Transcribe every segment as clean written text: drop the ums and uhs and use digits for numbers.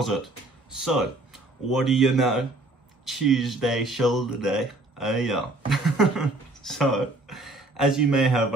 deposit. So, what do you know? Tuesday shoulder day. Oh yeah. So, as you may have,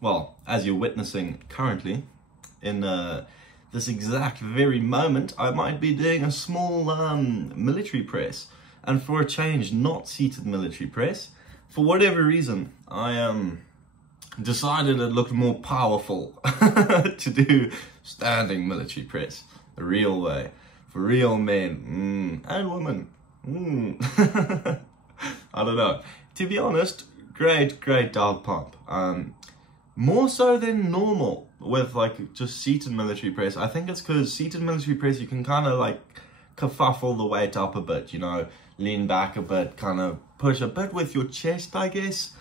well, as you're witnessing currently, in this exact very moment, I might be doing a small military press. And for a change, not seated military press. For whatever reason, I decided it looked more powerful to do standing military press, the real way, for real men and women. I don't know. To be honest, great dog pump. More so than normal with like just seated military press. I think it's because seated military press, you can kind of like kerfuffle the weight up a bit, you know, lean back a bit, kind of push a bit with your chest, I guess.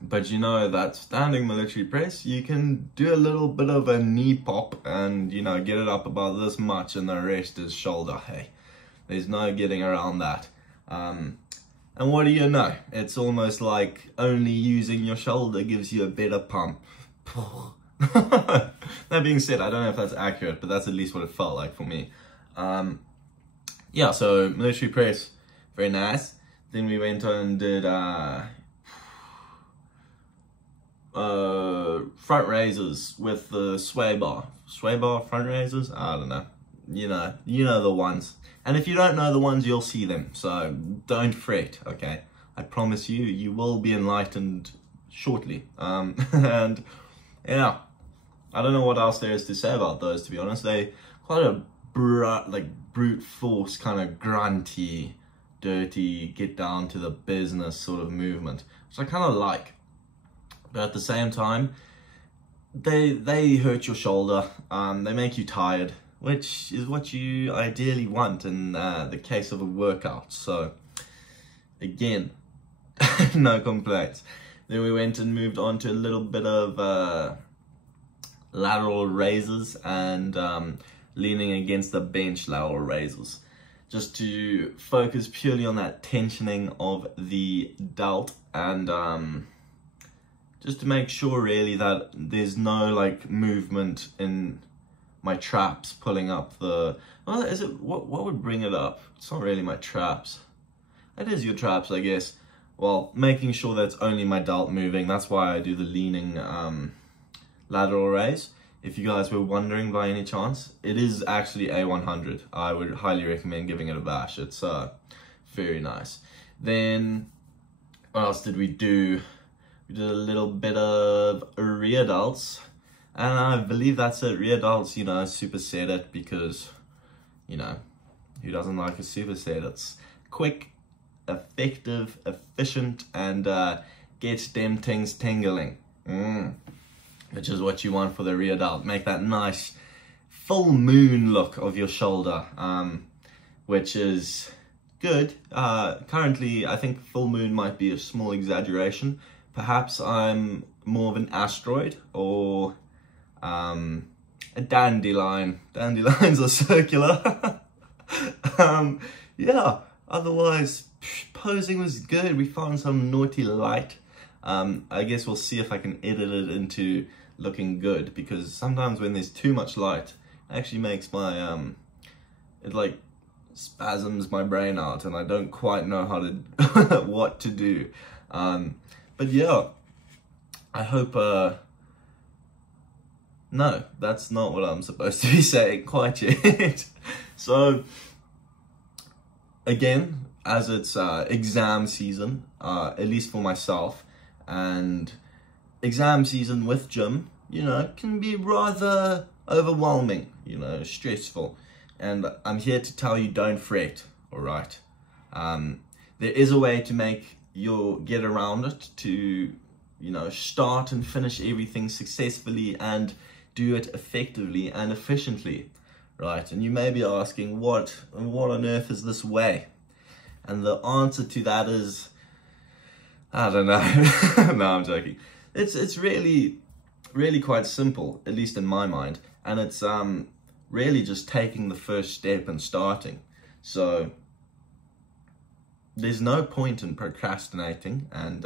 But you know, that standing military press, you can do a little bit of a knee pop and, you know, get it up about this much and the rest is shoulder. Hey, there's no getting around that. And what do you know? It's almost like only using your shoulder gives you a better pump. That being said, I don't know if that's accurate, but that's at least what it felt like for me. Yeah, so military press, very nice. Then we went on and did front raises with the sway bar front raises. I don't know, you know the ones, and if you don't know the ones, you'll see them, so don't fret. Okay, I promise you will be enlightened shortly. And yeah, I don't know what else there is to say about those, to be honest. They quite a brute force kind of grunty, dirty, get down to the business sort of movement, which I kind of like. But at the same time, they hurt your shoulder, they make you tired, which is what you ideally want in the case of a workout. So again, no complaints. Then we went and moved on to a little bit of lateral raises and leaning against the bench lateral raises, just to focus purely on that tensioning of the delt and just to make sure really that there's no like movement in my traps pulling up the, well, is it, what would bring it up? It's not really my traps. It is your traps, I guess. Well, making sure that it's only my delt moving. That's why I do the leaning lateral raise. If you guys were wondering by any chance, it is actually A100. I would highly recommend giving it a bash. It's very nice. Then what else did we do? We did a little bit of rear delts, and I believe that's it. Rear delts, you know, superset it because, you know, who doesn't like a superset? It's quick, effective, efficient, and gets them things tingling. Which is what you want for the rear delt. Make that nice full moon look of your shoulder, which is good. Currently, I think full moon might be a small exaggeration. Perhaps I'm more of an asteroid or a dandelion. Dandelions are circular. Yeah, otherwise, posing was good. We found some naughty light. I guess we'll see if I can edit it into looking good, because sometimes when there's too much light, it actually makes my, it like spasms my brain out and I don't quite know how to, what to do. But yeah, I hope, no, that's not what I'm supposed to be saying quite yet. So, again, as it's exam season, at least for myself, and exam season with gym, you know, can be rather overwhelming, you know, stressful. And I'm here to tell you, don't fret, all right? There is a way to get around it, to, you know, start and finish everything successfully and do it effectively and efficiently, right? And you may be asking, what on earth is this way? And the answer to that is, I don't know. No, I'm joking. It's really quite simple, at least in my mind. And it's really just taking the first step and starting. So there's no point in procrastinating and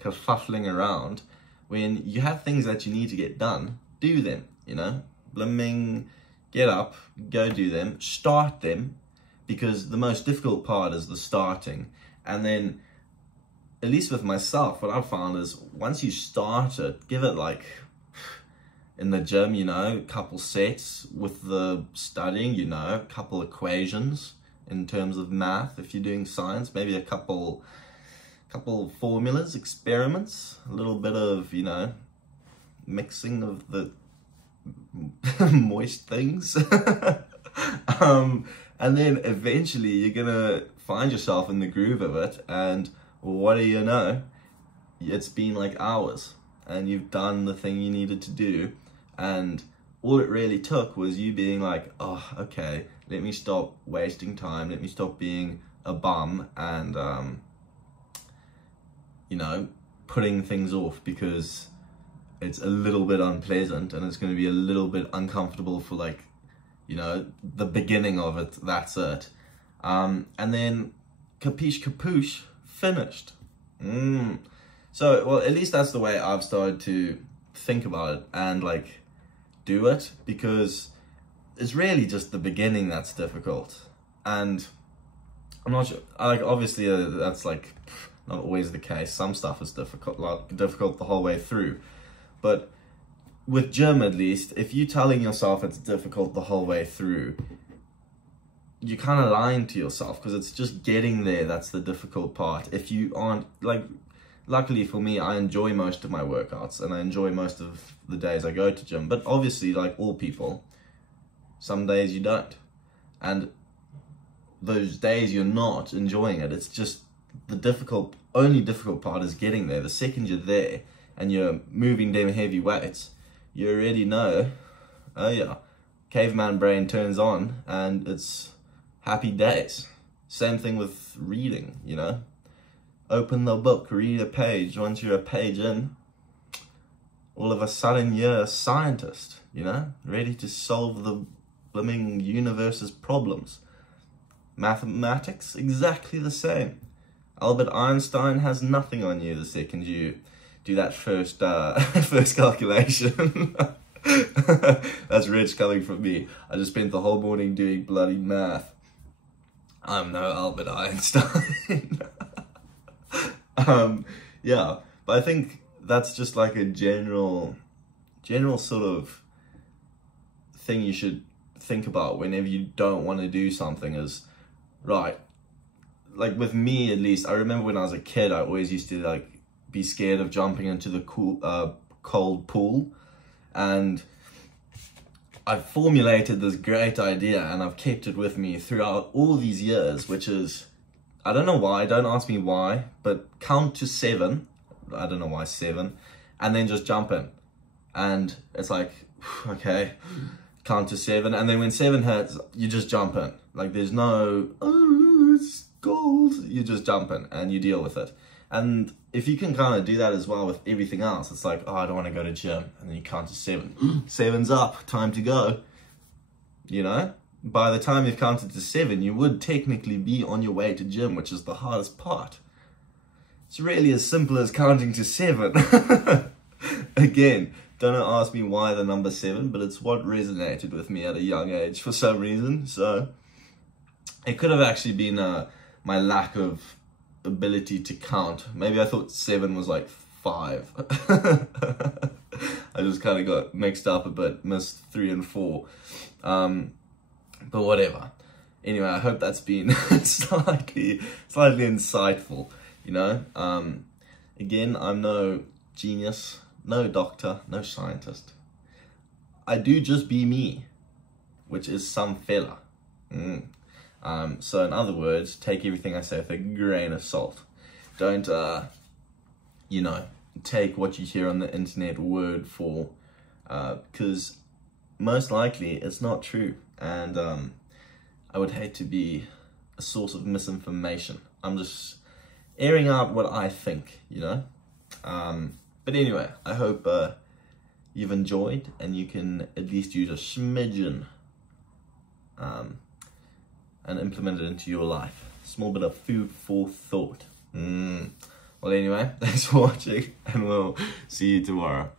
kerfuffling around. When you have things that you need to get done, do them, you know? Blooming, get up, go do them, start them, because the most difficult part is the starting. And then, at least with myself, what I've found is once you start it, give it like, in the gym, you know, a couple sets. With the studying, you know, a couple equations in terms of math. If you're doing science, maybe a couple formulas, experiments, a little bit of, you know, mixing of the moist things. And then eventually you're gonna find yourself in the groove of it, and what do you know, it's been like hours and you've done the thing you needed to do, and all it really took was you being like, oh, okay, let me stop wasting time, let me stop being a bum and you know, putting things off because it's a little bit unpleasant and it's going to be a little bit uncomfortable for, like, you know, the beginning of it. That's it. And then capiche capoosh, finished. So, well, at least that's the way I've started to think about it and, like, do it, because it's really just the beginning that's difficult. And I'm not sure, like, obviously that's like not always the case. Some stuff is difficult, like, difficult the whole way through. But with gym, at least, if you're telling yourself it's difficult the whole way through, you're kind of lying to yourself, because it's just getting there that's the difficult part. If you aren't, like, luckily for me, I enjoy most of my workouts and I enjoy most of the days I go to gym. But obviously, like all people, some days you don't. And those days you're not enjoying it. It's just the only difficult part is getting there. The second you're there and you're moving them heavy weights, you already know, oh yeah, caveman brain turns on and it's happy days. Same thing with reading, you know. Open the book, read a page. Once you're a page in, all of a sudden you're a scientist, you know, ready to solve the blooming universe's problems. Mathematics, exactly the same. Albert Einstein has nothing on you the second you do that first calculation. That's rich coming from me. I just spent the whole morning doing bloody math. I'm no Albert Einstein. Yeah, but I think that's just like a general sort of thing you should think about whenever you don't want to do something is, right, like with me at least, I remember when I was a kid, I always used to like be scared of jumping into the cold pool, and I've formulated this great idea and I've kept it with me throughout all these years, which is, I don't know why, don't ask me why, but count to 7, I don't know why 7, and then just jump in. And it's like, okay, count to 7, and then when 7 hits, you just jump in. Like there's no, oh, it's gold, you just jump in and you deal with it. And if you can kind of do that as well with everything else, it's like, oh, I don't want to go to gym, and then you count to 7. 7's up, time to go, you know? By the time you've counted to 7, you would technically be on your way to gym, which is the hardest part. It's really as simple as counting to 7. Again, don't ask me why the number 7, but it's what resonated with me at a young age for some reason. So it could have actually been my lack of ability to count. Maybe I thought 7 was like 5. I just kind of got mixed up a bit, missed 3 and 4. But whatever. Anyway, I hope that's been slightly insightful, you know. Again, I'm no genius, no doctor, no scientist. I do just be me, which is some fella. So in other words, take everything I say with a grain of salt. Don't, you know, take what you hear on the internet word for, because most likely it's not true. And I would hate to be a source of misinformation. I'm just airing out what I think, you know. But anyway, I hope you've enjoyed and you can at least use a smidgen and implement it into your life. Small bit of food for thought. Well, anyway, thanks for watching, and we'll see you tomorrow.